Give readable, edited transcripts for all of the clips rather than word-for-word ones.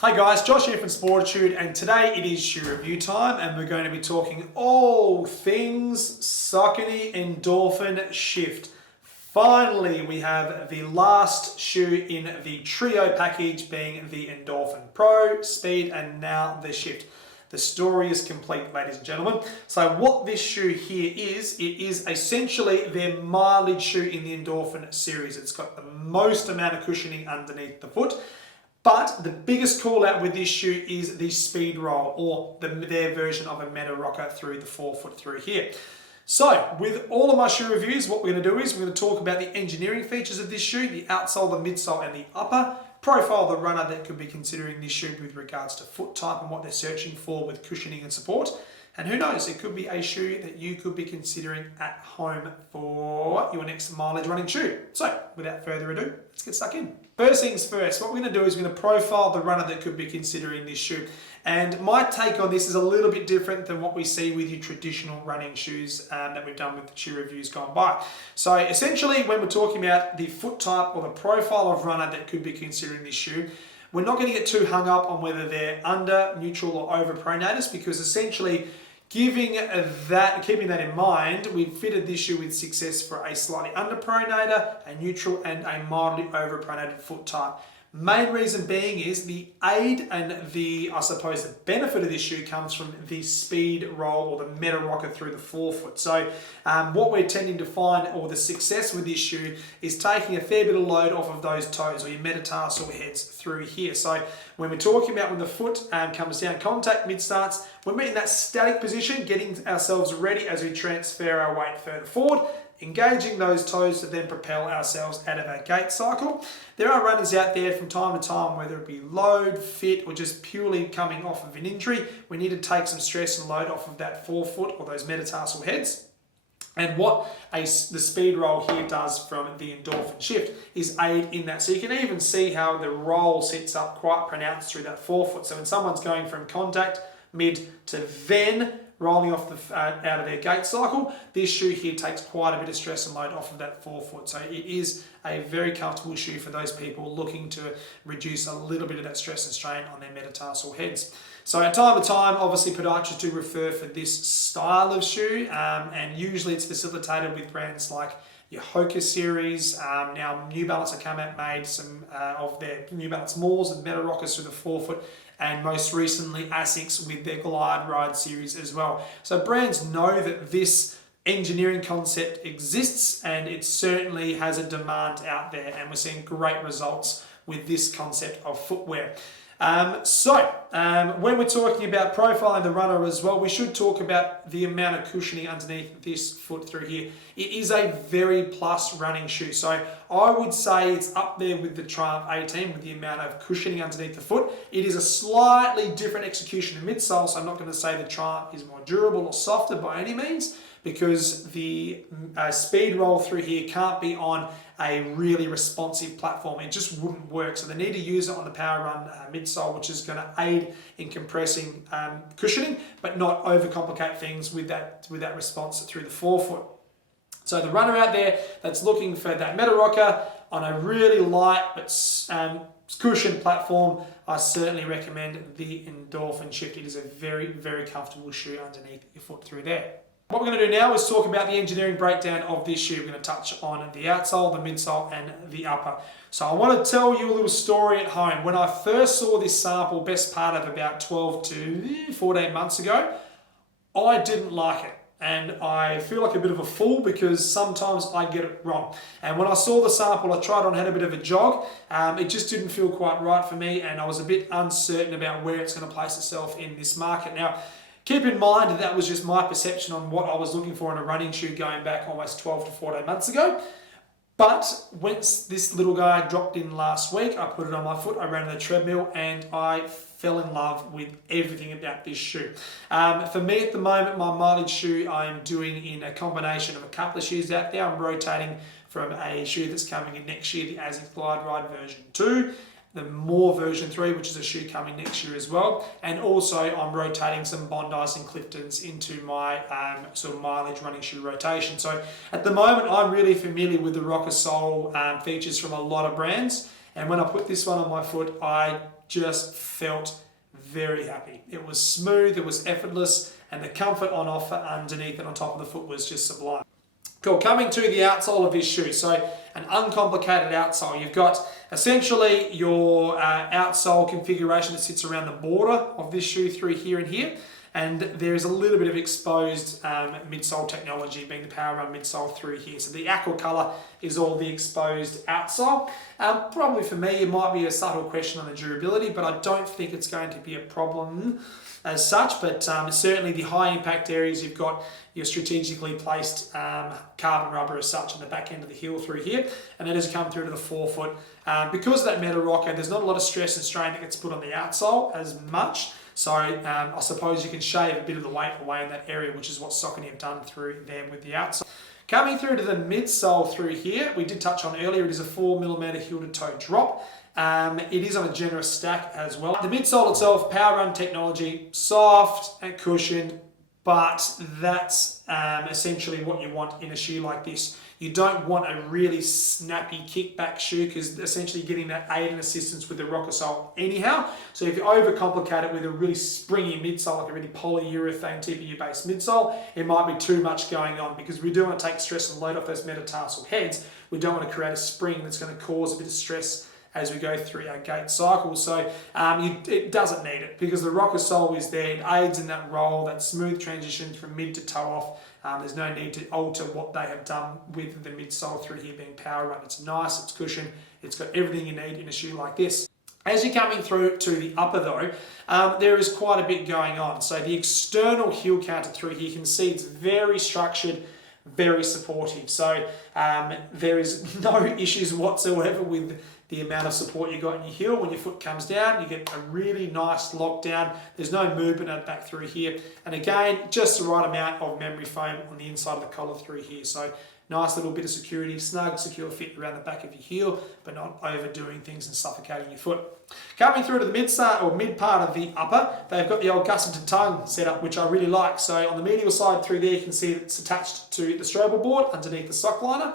Hi guys, Josh here from Sportitude, and today it is shoe review time, and we're going to be talking all things Saucony Endorphin Shift. Finally, we have the last shoe in the trio package, being the Endorphin Pro, Speed, and now the Shift. The story is complete, ladies and gentlemen. So what this shoe here is, it is essentially their mileage shoe in the Endorphin series. It's got the most amount of cushioning underneath the foot. But the biggest call out with this shoe is the speed roll, or their version of a meta rocker through the forefoot through here. So with all of my shoe reviews, what we're going to do is we're going to talk about the engineering features of this shoe, the outsole, the midsole and the upper, profile the runner that could be considering this shoe with regards to foot type and what they're searching for with cushioning and support. And who knows, it could be a shoe that you could be considering at home for your next mileage running shoe. So without further ado, let's get stuck in. First things first, what we're going to do is we're going to profile the runner that could be considering this shoe. And my take on this is a little bit different than what we see with your traditional running shoes that we've done with the shoe reviews gone by. So essentially, when we're talking about the foot type or the profile of runner that could be considering this shoe, we're not going to get too hung up on whether they're under, neutral or over pronators, because essentially keeping that in mind, we've fitted this shoe with success for a slightly under pronator, a neutral and a mildly over pronated foot type. Main reason being is the aid and the benefit of this shoe comes from the speed roll or the meta rocker through the forefoot. So what we're tending to find, or the success with this shoe, is taking a fair bit of load off of those toes or your metatarsal heads through here. So when we're talking about when the foot comes down, contact, mid starts, we're in that static position, getting ourselves ready as we transfer our weight further forward, engaging those toes to then propel ourselves out of our gait cycle. There are runners out there from time to time, whether it be load, fit, or just purely coming off of an injury, we need to take some stress and load off of that forefoot or those metatarsal heads. And what the speed roll here does from the Endorphin Shift is aid in that. So you can even see how the roll sits up quite pronounced through that forefoot. So when someone's going from contact, mid, to then rolling off out of their gait cycle, this shoe here takes quite a bit of stress and load off of that forefoot. So it is a very comfortable shoe for those people looking to reduce a little bit of that stress and strain on their metatarsal heads. So at time to time, obviously podiatrists do refer for this style of shoe, and usually it's facilitated with brands like your Hoka series. Now New Balance have come out, made some of their New Balance Malls and meta rockers through the forefoot, and most recently Asics with their Glide Ride series as well. So brands know that this engineering concept exists, and it certainly has a demand out there, and we're seeing great results with this concept of footwear. When we're talking about profiling the runner as well, we should talk about the amount of cushioning underneath this foot through here. It is a very plus running shoe. So I would say it's up there with the Triumph 18 with the amount of cushioning underneath the foot. It is a slightly different execution in midsole, so I'm not going to say the Triumph is more durable or softer by any means, because the speed roll through here can't be on a really responsive platform. It just wouldn't work. So they need to use it on the Power Run midsole, which is going to aid in compressing cushioning, but not overcomplicate things with that response through the forefoot. So the runner out there that's looking for that meta rocker on a really light but cushioned platform, I certainly recommend the Endorphin Shift. It is a very, very comfortable shoe underneath your foot through there. What we're going to do now is talk about the engineering breakdown of this shoe. We're going to touch on the outsole, the midsole, and the upper. So I want to tell you a little story at home. When I first saw this sample, best part of about 12 to 14 months ago, I didn't like it. And I feel like a bit of a fool because sometimes I get it wrong. And when I saw the sample, I tried on, had a bit of a jog. It just didn't feel quite right for me, and I was a bit uncertain about where it's going to place itself in this market. Now, keep in mind that was just my perception on what I was looking for in a running shoe going back almost 12 to 14 months ago. But once this little guy dropped in last week, I put it on my foot, I ran on the treadmill, and I fell in love with everything about this shoe. For me at the moment, my mileage shoe I'm doing in a combination of a couple of shoes out there. I'm rotating from a shoe that's coming in next year, the Asics Glide Ride version 2, the More version 3, which is a shoe coming next year as well. And also I'm rotating some Bondis and Cliftons into my sort of mileage running shoe rotation. So at the moment, I'm really familiar with the rocker sole features from a lot of brands. And when I put this one on my foot, I just felt very happy. It was smooth, it was effortless, and the comfort on offer underneath and on top of the foot was just sublime. Cool, coming to the outsole of this shoe. So an uncomplicated outsole. You've got essentially your outsole configuration that sits around the border of this shoe through here and here. And there is a little bit of exposed midsole technology, being the Power Run midsole through here. So the aqua colour is all the exposed outsole. Probably for me, it might be a subtle question on the durability, but I don't think it's going to be a problem as such. But certainly the high impact areas, you've got your strategically placed carbon rubber as such on the back end of the heel through here. And that has come through to the forefoot. Because of that metal rocker, there's not a lot of stress and strain that gets put on the outsole as much. So I suppose you can shave a bit of the weight away in that area, which is what Saucony have done through there with the outsole. Coming through to the midsole through here, we did touch on earlier, it is a 4mm heel to toe drop. It is on a generous stack as well. The midsole itself, Power Run technology, soft and cushioned, but that's essentially what you want in a shoe like this. You don't want a really snappy kickback shoe because essentially you're getting that aid and assistance with the rocker sole anyhow. So if you overcomplicate it with a really springy midsole, like a really polyurethane TPU based midsole, it might be too much going on because we do want to take stress and load off those metatarsal heads. We don't want to create a spring that's going to cause a bit of stress as we go through our gait cycle. So it doesn't need it because the rocker sole is there. It aids in that roll, that smooth transition from mid to toe off. There's no need to alter what they have done with the midsole through here being Power Run. It's nice, it's cushioned, it's got everything you need in a shoe like this. As you're coming through to the upper though, there is quite a bit going on. So the external heel counter through here, you can see it's very structured, very supportive. So there is no issues whatsoever with the amount of support you got in your heel. When your foot comes down, you get a really nice lockdown. There's no movement at back through here. And again, just the right amount of memory foam on the inside of the collar through here. So nice little bit of security, snug, secure fit around the back of your heel, but not overdoing things and suffocating your foot. Coming through to the mid part of the upper, they've got the old gusseted tongue setup, which I really like. So on the medial side through there, you can see it's attached to the Strobel board underneath the sock liner.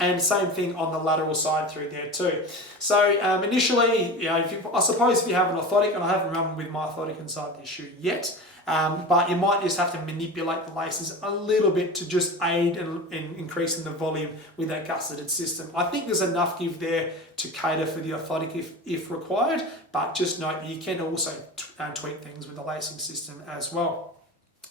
And same thing on the lateral side through there too. So initially, I suppose if you have an orthotic, and I haven't run with my orthotic inside this shoe yet, but you might just have to manipulate the laces a little bit to just aid in increasing the volume with that gusseted system. I think there's enough give there to cater for the orthotic if required, but just note that you can also tweak things with the lacing system as well.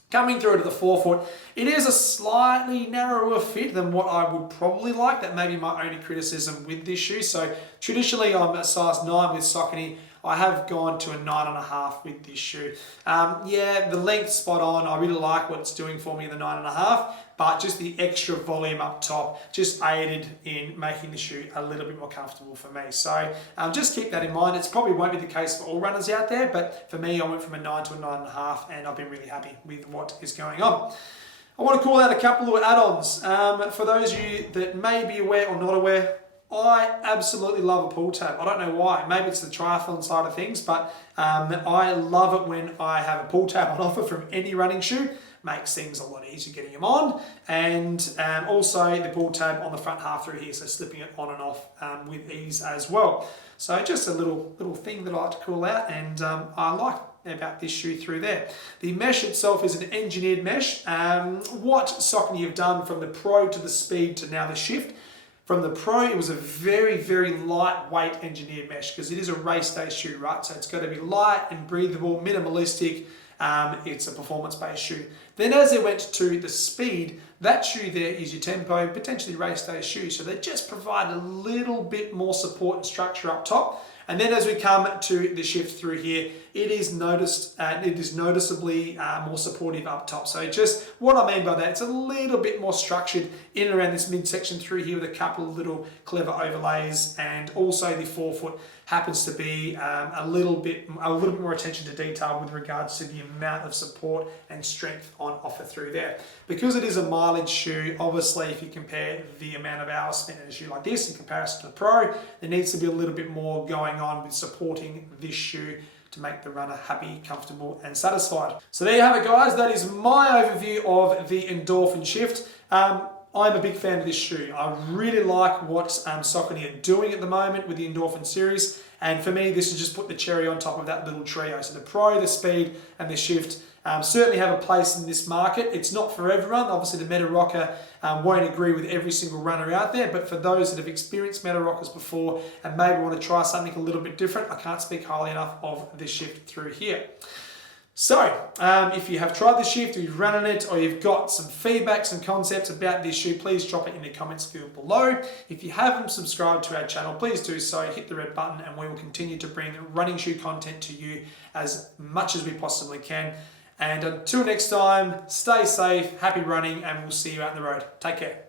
Coming through to the forefoot, it is a slightly narrower fit than what I would probably like. That may be my only criticism with this shoe. So traditionally I'm a size 9 with Saucony. I have gone to a 9.5 with this shoe. Yeah, the length's spot on. I really like what it's doing for me in the 9.5, but just the extra volume up top just aided in making the shoe a little bit more comfortable for me. So just keep that in mind. It probably won't be the case for all runners out there, but for me, I went from a 9 to a 9.5, and I've been really happy with what is going on. I want to call out a couple of add-ons. For those of you that may be aware or not aware, I absolutely love a pull tab. I don't know why. Maybe it's the triathlon side of things, but I love it when I have a pull tab on offer from any running shoe. Makes things a lot easier getting them on. And also the pull tab on the front half through here, so slipping it on and off with ease as well. So just a little thing that I like to call out, and I like about this shoe through there. The mesh itself is an engineered mesh. What Saucony have done from the Pro to the Speed to now the Shift, from the Pro, it was a very, very lightweight engineered mesh because it is a race day shoe, right? So it's got to be light and breathable, minimalistic. It's a performance-based shoe. Then as they went to the Speed, that shoe there is your tempo, potentially race day shoe. So they just provide a little bit more support and structure up top. And then as we come to the Shift through here, it is noticeably more supportive up top. So just what I mean by that, it's a little bit more structured in and around this midsection through here with a couple of little clever overlays, and also the forefoot happens to be a little bit more attention to detail with regards to the amount of support and strength on offer through there. Because it is a mileage shoe, obviously if you compare the amount of hours spent in a shoe like this in comparison to the Pro, there needs to be a little bit more going on with supporting this shoe to make the runner happy, comfortable and satisfied. So there you have it guys, that is my overview of the Endorphin Shift. I'm a big fan of this shoe. I really like what Saucony are doing at the moment with the Endorphin series. And for me, this has just put the cherry on top of that little trio. So the Pro, the Speed, and the Shift certainly have a place in this market. It's not for everyone. Obviously, the Meta Rocker won't agree with every single runner out there. But for those that have experienced Meta Rockers before and maybe want to try something a little bit different, I can't speak highly enough of this Shift through here. So, if you have tried the Shift, or you've run on it, or you've got some feedback, some concepts about this shoe, please drop it in the comments field below. If you haven't subscribed to our channel, please do so. Hit the red button and we will continue to bring running shoe content to you as much as we possibly can. And until next time, stay safe, happy running, and we'll see you out on the road. Take care.